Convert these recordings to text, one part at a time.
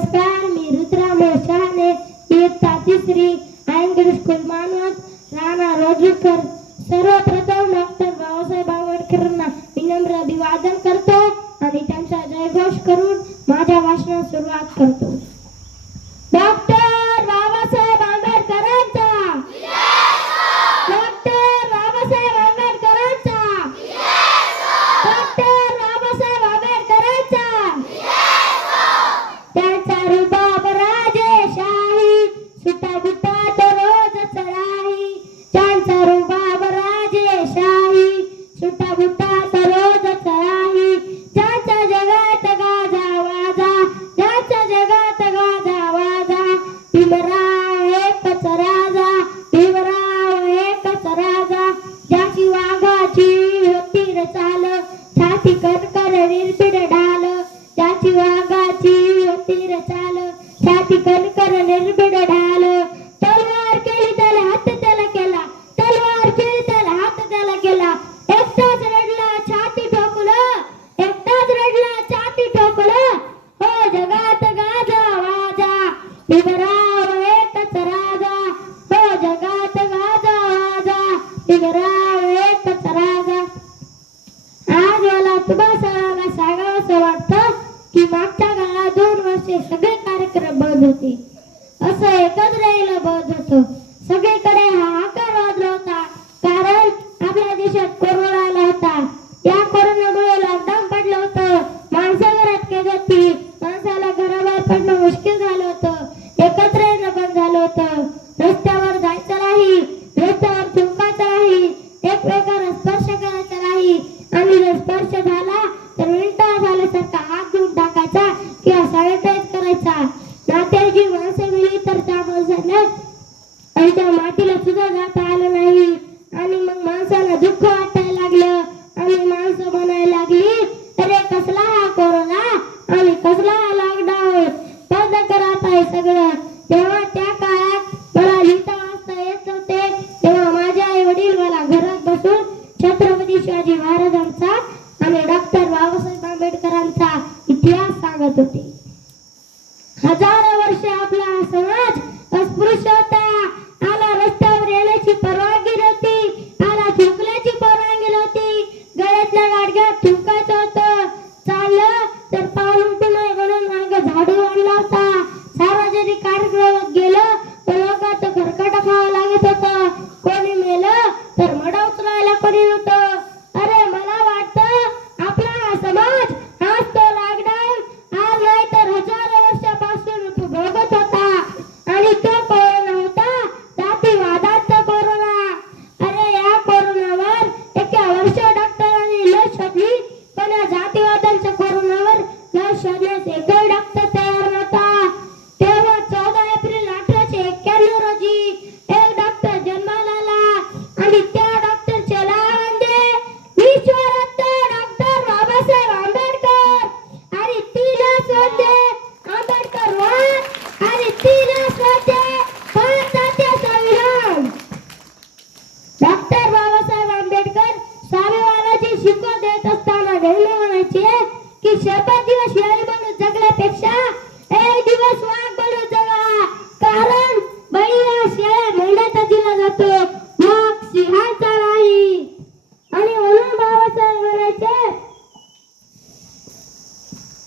नमस्कार, मी रुद्रा मोशाने इयत्ता तिसरी इंग्लिश स्कूल मानवत राणा रोजकर. सर्वप्रथम डॉक्टर बाबासाहेब आंबेडकरांना विनम्र अभिवादन करतो आणि त्यांचा जयघोष करून माझ्या भाषणास सुरुवात करतो. डॉक्टर बाबासाहेब आंबेडकरांचा, डॉक्टर बाबासाहेब आंबेडकरांचा, डॉक्टर बाबासाहेब आंबेडकरांचा. त्यांचा रुबाब राजेशाही, सुटा बुटा तो रोज चढाई. त्यांचा रुबाब राजेशाही, सुटा बुटा तो रोज चढाई. ज्यांच्या जगात गाजा वाजा, ज्यांच्या जगात गाजा वाजा. भीमराव एकच राजा, भीमराव एकच राजा. ज्याची वाघाची होती रे चाल, छाती कणकर निर्भीड ढाल. ज्याची वाघाची होती रे चाल, छाती कणकर निर्भीड ढाल. तलवार केली त्याला हात त्याला केला, तलवार केली त्याला हात त्याला केला. एकटाच रडला छाती ठोकलं, एकटाच रडला छाती ठोकलं. हो जगात गाजा वाजा, भीमराव एकच राजा. हो जगात गाजा वाजा, भीमराव एकच राजा. आज मला तुम्हा सगळ्यांना सांगावंसं वाटतं की मागच्या काळात 2 वर्षे सगळे कार्यक्रम बंद होते. असं एकच राहिलं बंद होतं. सगळीकडे हाहाकार वाजला होता, कारण आपल्या देशात कोरोना आला होता. या कोरोनामुळे लॉकडाऊन पडलं होतं. माणसं घरात केली होती, माणसाला घराबाहेर पडणं मुश्किल झालं होतं. एकत्र येणं बंद झालं होतं. रस्त्यावर जायचं नाही, रस्त्यावर थुंकायचं नाही, एकमेकांना स्पर्श करायचा नाही. आणि जर स्पर्श झाला तर मिनिटा झाल्यासारखा हात धुवून टाकायचा किंवा सॅनिटाईज करायचा. नात्याची माणसं मिळली तर त्या माणसाला आमच्या मातीला सुद्धा जाता आलं नाही. आणि मग माणसाला दुःख वाटायला लागलं आणि माणसं म्हणायला लागली, अरे कसला हा कोरोना आणि कसला हा लॉकडाऊन, बंद करत आहे सगळं. तेव्हा त्या काळात मला लिहिता वाचता येत नव्हते. तेव्हा माझे आई वडील मला घरात बसून छत्रपती शिवाजी महाराजांचा आणि डॉक्टर बाबासाहेब आंबेडकरांचा इतिहास सांगत होते. हजारो वर्ष आपला समाज अस्पृश्य होता. आला रस्त्यावर येण्याची परवानगी नव्हती, आला थुंकण्याची परवानगी नव्हती. गळ्यातल्या गाडग्यात थुंकायचं होतं. चाललं तर पाऊल उठून म्हणून मागं झाडू आणला होता. सार्वजनिक कार्यक्रमात गेलं तर लोकांचं खरकट खावं लागत होतं. कोणी मेलं तर मडा उचलायला कोणी नव्हतं. अरे मला वाटतं आपला हा समाज आज तो लॉकडाऊन आज नाही तर हजारो वर्षापासून भोगत होता. आणि तो कोरोना होता जातीवादाचा कोरोना. अरे या कोरोनावर एका वर्ष डॉक्टरांनी लस शोधली, पण या जातीवादाच्या कोरोनावर लस शोधण्यास एकही डॉक्टर तयार नव्हता. तेव्हा 14 एप्रिल 1891 रोजी एक डॉक्टर जन्माला आला आणि त्या डॉक्टरचे नाव म्हणजे विश्वरत्न डॉक्टर बाबासाहेब आंबेडकर. आणि ती लस म्हणजे आंबेडकर वाद आणि ती लस म्हणजे भारताचे संविधान. डॉक्टर बाबासाहेब आंबेडकर स्वाभिमानाची शिकवण देत असताना नेहमी म्हणायचे की 100 दिवस शेळी बनून जगण्यापेक्षा 1 दिवस वाघ बनून जगा. कारण बळी हा शेळ्या मेंढ्याचा दिला जातो, वाघ सिंहाचा नाही. आणि म्हणून बाबासाहेब म्हणायचे,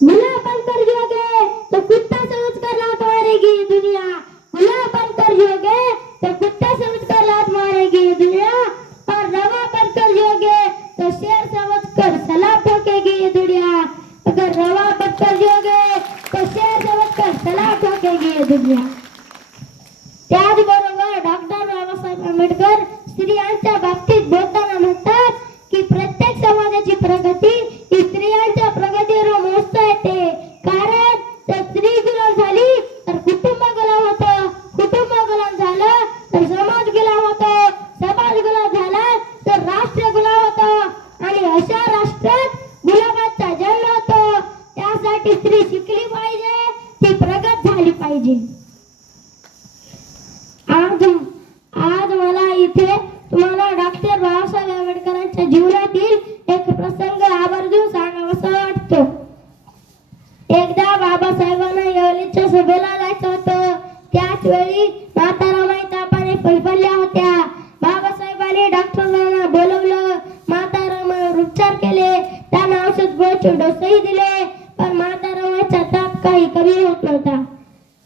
गुलाबन कर जोगे तो कुत्ता समझ कर लात मारेगी ये दुनिया. गुलाबन कर जोगे तो कुत्ता समझ कर लात मारेगी ये दुनिया. और रवा बन कर जोगे तो शेर समझ कर सलाम ठोकेगी ये दुनिया. अगर रवा बन कर जोगे तो शेर समझ कर सलाम ठोकेगी ये दुनिया. त्याचबरोबर डॉक्टर बाबासाहेब आंबेडकर स्त्रियांच्या बाबतीत बोलताना म्हणतात की प्रत्येक समाजाची प्रगती ही स्त्रियांच्या प्रगतीवर मोजता येते. कारण जर स्त्री गुलाम झाली तर कुटुंब गुलाम होतं, कुटुंब गुलाम झालं तर समाज गुलाम होतो, समाज गुलाम झाला तर राष्ट्र गुलाम होतं. आणि अशा राष्ट्रात गुलामाचा जन्म होतो. त्यासाठी स्त्री शिकली पाहिजे, ती प्रगत झाली पाहिजे. आज मला इथे तुम्हाला डॉक्टर बाबासाहेब आंबेडकरांच्या जीवनातील एक प्रसंग आवर्जून सांगावासा वाटतो. एकदा बाबासाहेबांना येवलेच्या सभेला जायचं होतं. त्याच वेळी माता रमाई तापाने फडफडल्या होत्या. बाबासाहेबांनी डॉक्टरांना बोलवलं. माता रमाईवर उपचार केले. त्यांना औषध गोळ्याचे डोसही दिले, पण माता रमाईचा ताप काही कमी होत नव्हता.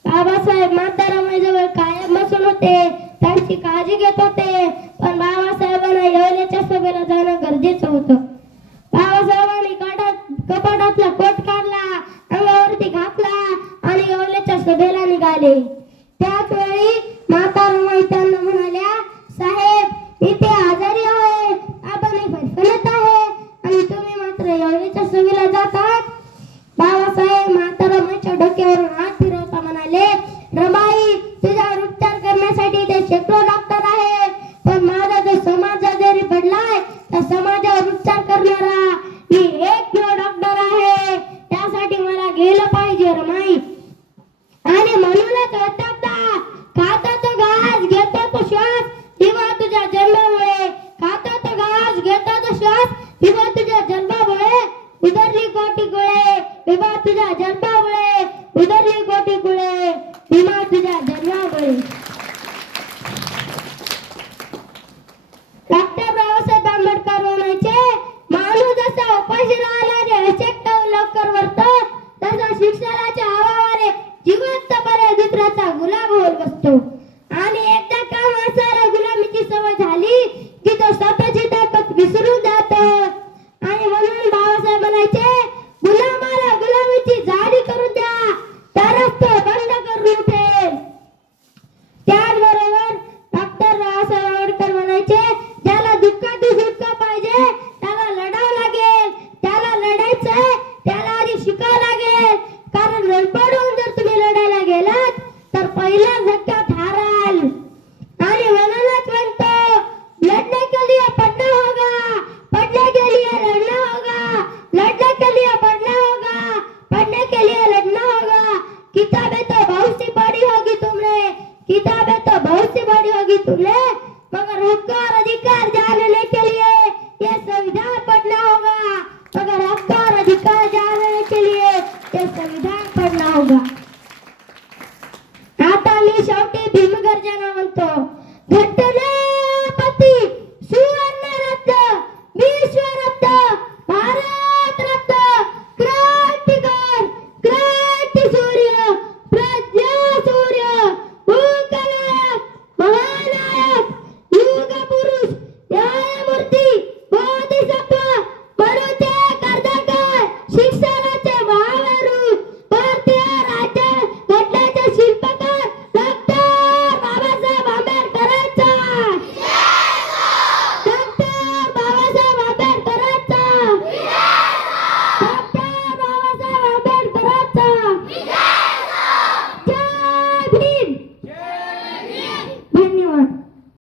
बाबासाहेब माता रमाईजवळ कायम बसून होते, त्यांची काळजी घेत होते. पण बाबासाहेबांना येवल्याच्या सभेला जाणं गरजेचं होतं. बाबासाहेबांनी कपाटातला कोट काढला, अंगावरती घातला आणि येवल्याच्या सभेला निघाले. त्याच वेळी माता रमाई त्यांना म्हणाल्या, साहेब, मी ते आजारी आहे, आपण फणफणत आहे आणि तुम्ही मात्र येवल्याच्या सभेला जातात. बाबासाहेब माता रमाईच्या डोक्यावरून हात फिरवता म्हणाले, रमाई, तुझ्यावर उपचार करण्यासाठी ते शेकडो डॉक्टर आहे, पण माझा जो समाज आजारी पडलाय त्या समाजावर उपचार करणारा मी एकमेव डॉक्टर आहे. त्यासाठी मला गेलं पाहिजे रमाई. आणि म्हणूनच वैतागता, खाता तो घास, घेतो तो श्वास, किंवा तुझ्या जन्मामुळे. खाता तो घास, घेतो तो श्वास, किंवा तुझ्या जन्मामुळे. उदरली कोटी कुळे, किंवा तुझ्या जन्मामुळे. उदरली कोटी कुळे, किंवा तुझ्या जन्मामुळे. डॉक्टर बाबासाहेब आंबेडकर म्हणायचे, माणूस जसा उपाशी राहिल्याने अशक्त लवकर वरतो, तसा शिक्षणाच्या अभावाने जिवंतपणे दुसऱ्याचा गुलाम होत बसतो. आणि एकदा का माणसाला गुलामीची सवय झाली की तो स्वतःची ताकद विसरून जातो. आणि म्हणून बाबासाहेब म्हणायचे, गुलामाला गुलामीची जाडी करून द्या, तरच तो बंड करून उठेल. त्याचबरोबर डॉक्टर बाबासाहेब आंबेडकर म्हणायचे, ज्याला दुःखातून सुटका पाहिजे त्याला लढावं लागेल. त्याला लढायचंय त्याला आधी शिकावं लागेल, कारण रणपडून जर तुम्ही लढायला गेलात तर पहिल्या झटक्यात हाराल. आणि म्हणूनच म्हणतो, लढने के लिए पढ़ना होगा, पढ़ने के लिए लड़ना होगा, लड़ने के लिए पढ़ना होगा, पढ़ने के लिए लड़ना होगा. किताबें तो बहुत सी पढ़ी होगी तुमने, किताबें तो बहुत सी पढ़ी होगी तुमने, मगर हक और अधिकार जानने के लिए ये संविधान पढ़ना होगा. मगर हक और अधिकार जानने के लिए ये संविधान पढ़ना होगा. आता मी शेवटी भीमगर्जना म्हणतो, घटना